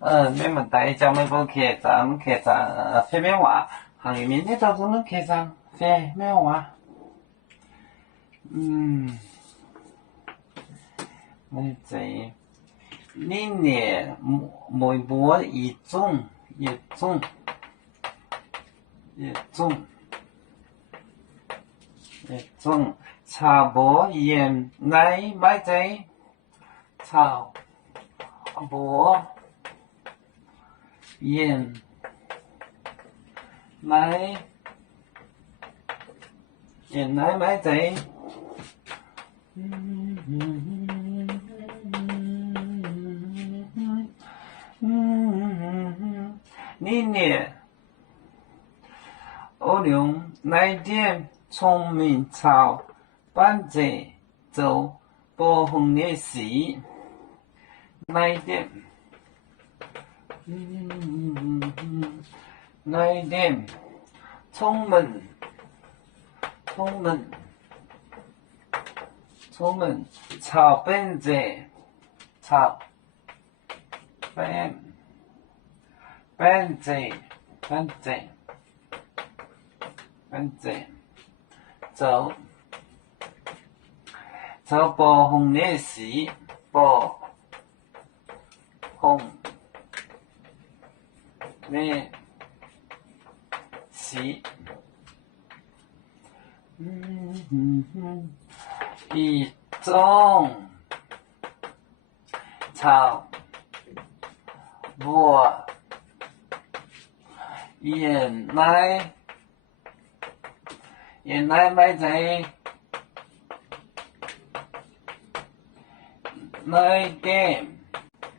没问题，叫每部客栈飞面话，行业面的到中的客栈飞面话。那这一年每波一种，茶波盐奶买这茶波盐奶买这。你呢？欧良来点聪明草，板子走波红的事，来点，来点聪明草板子草板子走波红的事，波红的事。一种草波盐奶买这来点聪明草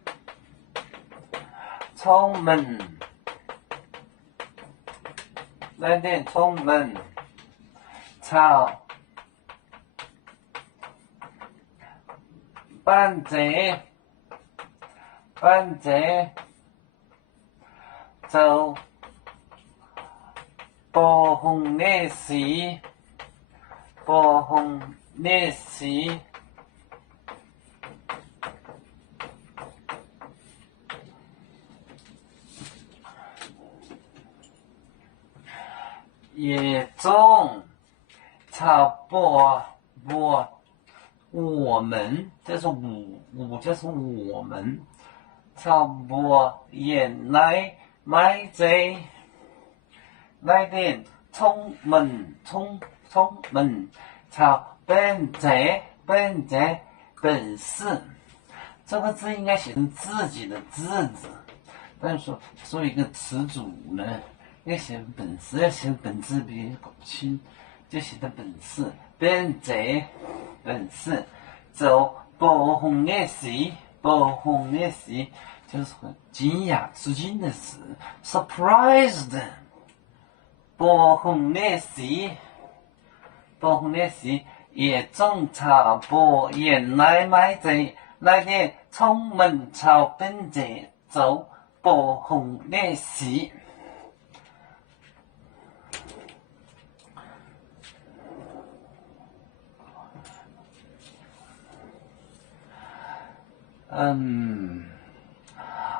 板子走波红的事，一种草波我们，这是我就是我们，草波盐奶买这来点聪明草本事，这个字应该写成自己的字，但是说一个词组呢，要写本事，要写本字比较搞不清，就写的本事本事走波红的事，就是很惊讶吃惊的事 ，surprised。波红的事，一种茶波盐奶买这来点聪明草本子走波红的事。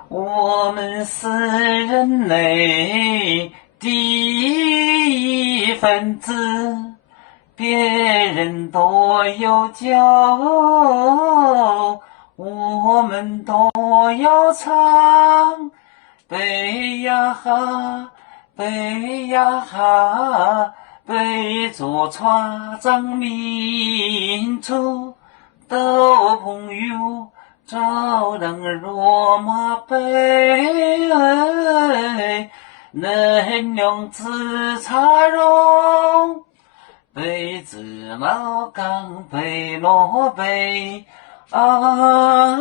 我们是人类第一分子，别人都有脚，我们都要唱。背呀哈，背着船长民族的朋友，照亮罗马杯，能量之茶容，杯子老钢杯罗杯啊。